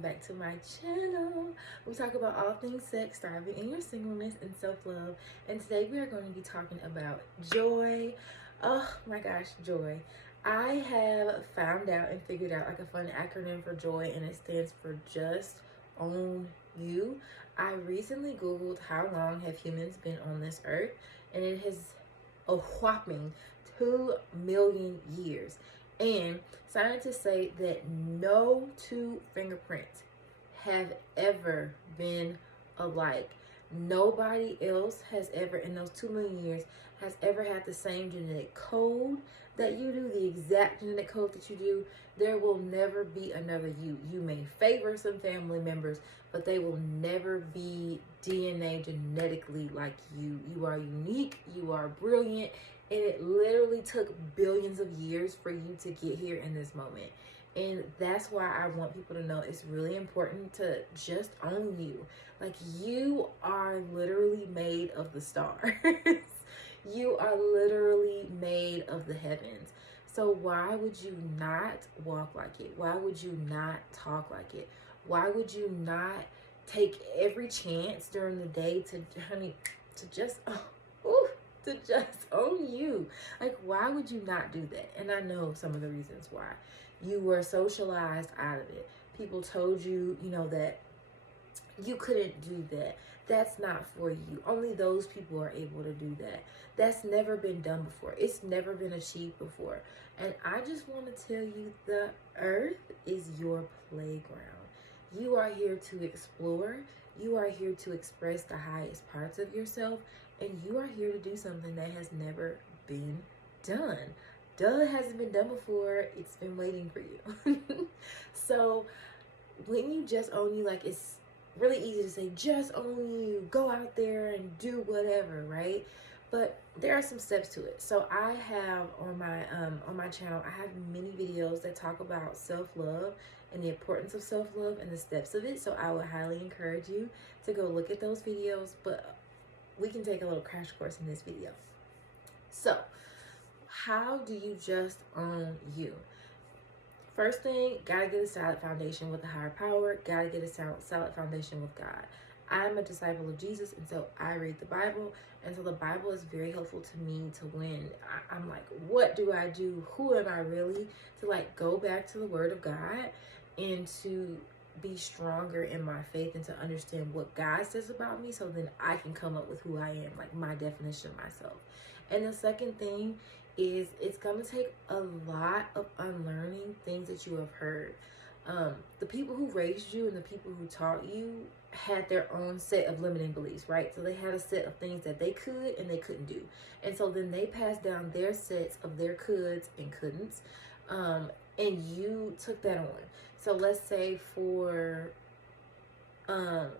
back to my channel. We talk about all things sex, thriving in your singleness, and self-love. And today we are going to be talking about joy. Oh my gosh, joy. I have found out and figured out like a fun acronym for joy, and it stands for just own you. I recently googled how long have humans been on this earth, and it has a whopping 2 million years. And scientists say that no two fingerprints have ever been alike. Nobody else has ever, in those 2 million years, has ever had the same genetic code that you do, the exact genetic code that you do. There will never be another you. You may favor some family members, but they will never be DNA genetically like you. You are unique, you are brilliant, and it literally took billions of years for you to get here in this moment. And that's why I want people to know it's really important to just own you. Like, you are literally made of the stars. You are literally made of the heavens. So why would you not walk like it? Why would you not talk like it? Why would you not take every chance during the day to just to just own you? Like, why would you not do that? And I know some of the reasons why. You were socialized out of it. People told you, that you couldn't do that. That's not for you. Only those people are able to do that. That's never been done before. It's never been achieved before. And I just want to tell you, the earth is your playground. You are here to explore. You are here to express the highest parts of yourself. And you are here to do something that has never been done. Duh, it hasn't been done before. It's been waiting for you. So when you just own you, like, it's really easy to say, just own you, go out there and do whatever, right? But there are some steps to it. So I have on my channel, I have many videos that talk about self-love and the importance of self-love and the steps of it. So I would highly encourage you to go look at those videos, but we can take a little crash course in this video. So how do you just own you? First thing, gotta get a solid foundation with a higher power. Gotta get a solid foundation with God. I'm a disciple of Jesus, and so I read the Bible. And so the Bible is very helpful to me to when I'm like, what do I do? Who am I really? To like go back to the Word of God and to be stronger in my faith and to understand what God says about me, so then I can come up with who I am, like my definition of myself. And the second thing is, it's going to take a lot of unlearning things that you have heard. The people who raised you and the people who taught you had their own set of limiting beliefs, right? So they had a set of things that they could and they couldn't do. And so then they passed down their sets of their coulds and couldn'ts, and you took that on. So let's say for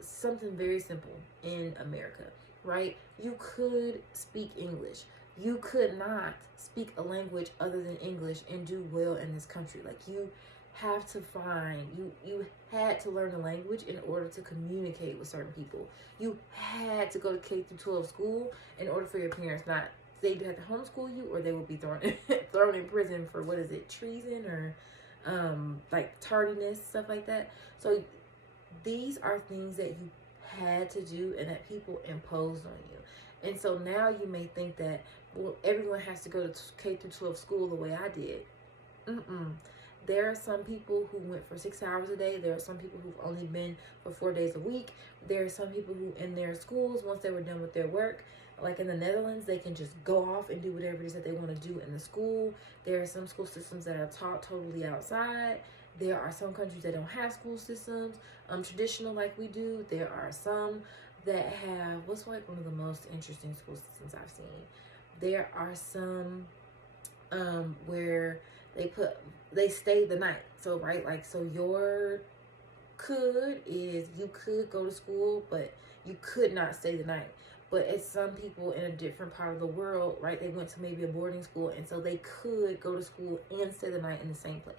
something very simple in America, right? You could speak English. You could not speak a language other than English and do well in this country. Like, you have to you had to learn the language in order to communicate with certain people. You had to go to K through 12 school in order for your parents not, they either had to homeschool you or they would be thrown in prison for, what is it, treason or like tardiness, stuff like that. So these are things that you had to do and that people imposed on you. And so now you may think that, well, everyone has to go to K through 12 school the way I did. There are some people who went for 6 hours a day. There are some people who've only been for 4 days a week. There are some people who in their schools, once they were done with their work, like in the Netherlands, they can just go off and do whatever it is that they want to do in the school. There are some school systems that are taught totally outside. There are some countries that don't have school systems, traditional like we do. There are some that have, what's like one of the most interesting school systems I've seen? There are some where they stay the night. So, right, like, so your could is you could go to school, but you could not stay the night. But it's some people in a different part of the world, right, they went to maybe a boarding school, and so they could go to school and stay the night in the same place.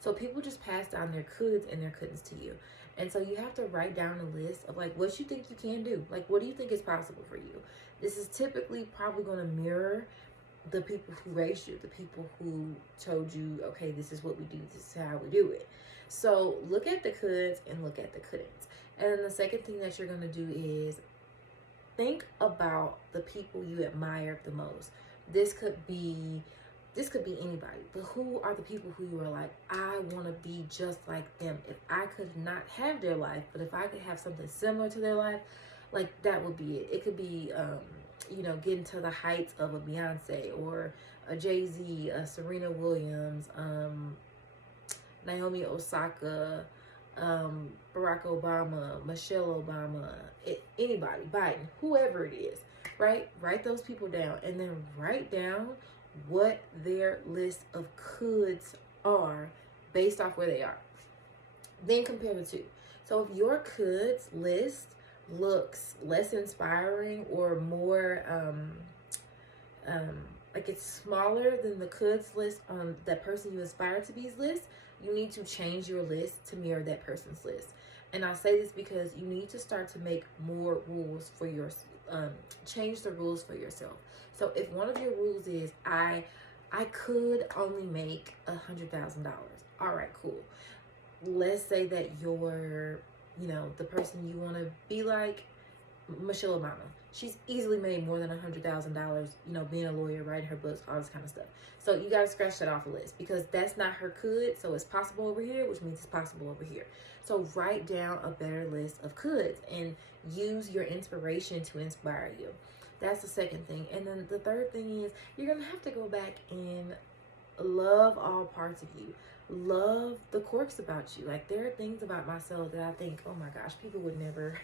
So people just pass down their coulds and their couldn'ts to you. And so you have to write down a list of like what you think you can do. Like, what do you think is possible for you? This is typically probably going to mirror the people who raised you, the people who told you, okay, this is what we do, this is how we do it. So look at the coulds and look at the couldn'ts. And then the second thing that you're going to do is think about the people you admire the most. This could be anybody, but who are the people who you are like, I want to be just like them. If I could not have their life, but if I could have something similar to their life, like that would be it. It could be, getting to the heights of a Beyonce or a Jay-Z, a Serena Williams, Naomi Osaka, Barack Obama, Michelle Obama, anybody, Biden, whoever it is, right? Write those people down and then write down what their list of coulds are based off where they are. Then compare the two. So if your coulds list looks less inspiring or more like it's smaller than the coulds list on that person you aspire to be's list, you need to change your list to mirror that person's list. And I say this because you need to start to make more rules for your change the rules for yourself. So if one of your rules is I could only make $100,000. All right, cool. Let's say that you're, the person you want to be like, Michelle Obama. She's easily made more than $100,000, being a lawyer, writing her books, all this kind of stuff. So you got to scratch that off the list because that's not her could. So it's possible over here, which means it's possible over here. So write down a better list of coulds and use your inspiration to inspire you. That's the second thing. And then the third thing is you're going to have to go back and love all parts of you. Love the quirks about you. Like there are things about myself that I think, oh my gosh, people would never,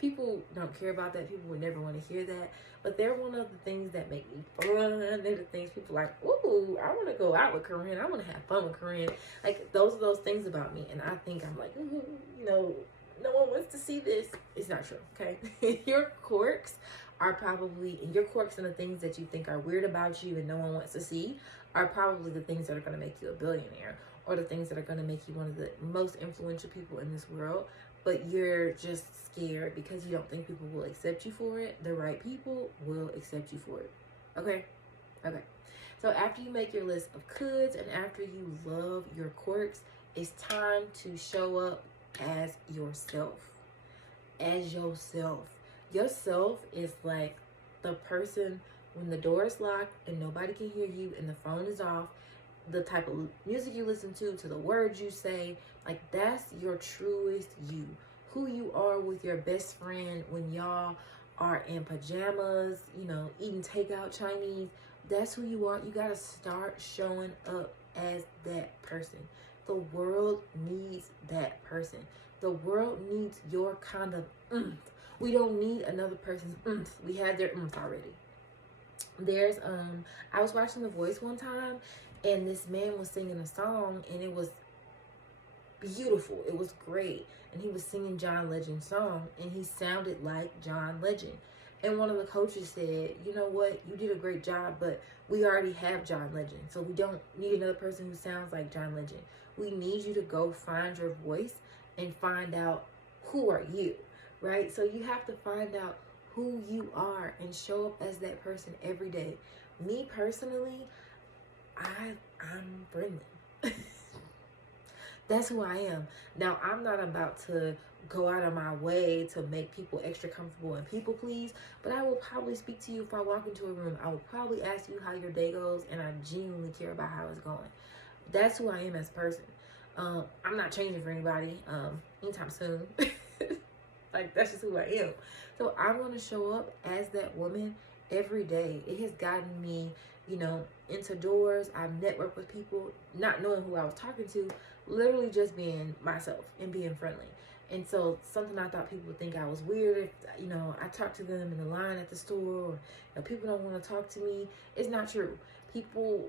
people don't care about that. People would never want to hear that. But they're one of the things that make me fun. They're the things people are like, ooh, I want to go out with Corinne. I want to have fun with Corinne. Like those are those things about me. And I think I'm like, no one wants to see this. It's not true, okay? Your quirks are probably, your quirks and the things that you think are weird about you and no one wants to see are probably the things that are going to make you a billionaire or the things that are going to make you one of the most influential people in this world, but you're just scared because you don't think people will accept you for it. The right people will accept you for it. Okay? Okay. So after you make your list of coulds and after you love your quirks, it's time to show up as yourself. As yourself. Yourself is like the person when the door is locked and nobody can hear you and the phone is off, the type of music you listen to the words you say, like that's your truest you. Who you are with your best friend when y'all are in pajamas, eating takeout Chinese. That's who you are. You got to start showing up as that person. The world needs that person. The world needs your kind of oomph. We don't need another person's oomph. We have their oomph already. There's I was watching The Voice one time and this man was singing a song and it was beautiful. It was great. And he was singing John Legend's song and he sounded like John Legend. And one of the coaches said, you know what, you did a great job, but we already have John Legend. So we don't need another person who sounds like John Legend. We need you to go find your voice and find out who are you, right? So you have to find out who you are and show up as that person every day. Me personally, I'm Brendan. That's who I am. Now, I'm not about to go out of my way to make people extra comfortable and people please, but I will probably speak to you if I walk into a room. I will probably ask you how your day goes, and I genuinely care about how it's going. That's who I am as a person. I'm not changing for anybody anytime soon. Like, that's just who I am. So I'm going to show up as that woman every day. It has gotten me, into doors. I've networked with people, not knowing who I was talking to, literally just being myself and being friendly. And so something I thought people would think I was weird if, I talked to them in the line at the store or people don't want to talk to me. It's not true. People,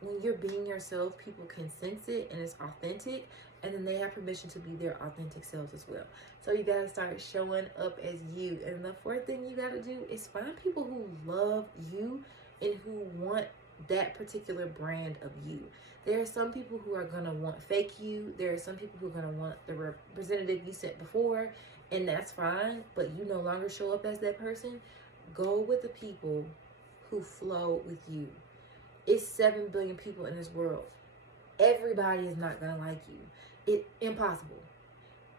when you're being yourself, people can sense it and it's authentic. And then they have permission to be their authentic selves as well. So you got to start showing up as you. And the fourth thing you got to do is find people who love you and who want that particular brand of you. There are some people who are going to want fake you. There are some people who are going to want the representative you sent before. And that's fine. But you no longer show up as that person. Go with the people who flow with you. It's 7 billion people in this world. everybody is not gonna like you.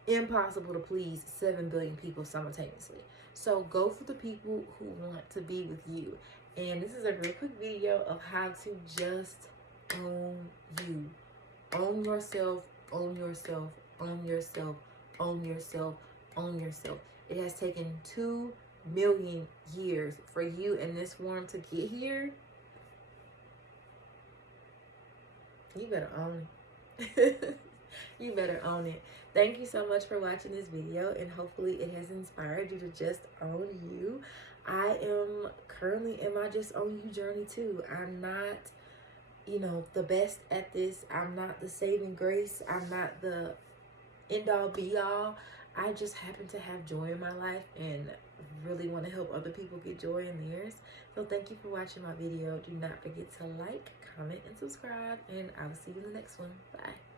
Impossible to please 7 billion people simultaneously. So go for the people who want to be with you. And this is a real quick video of how to just own you. Own yourself, own yourself, own yourself, own yourself, own yourself. It has taken 2 million years for you and this worm to get here. You better own it. You better own it. Thank you so much for watching this video, and hopefully it has inspired you to just own you. I am currently in my just own you journey too. I'm not, the best at this. I'm not the saving grace. I'm not the end all be all. I just happen to have joy in my life and really want to help other people get joy in theirs. So thank you for watching my video. Do not forget to like, comment, and subscribe, and I will see you in the next one. Bye.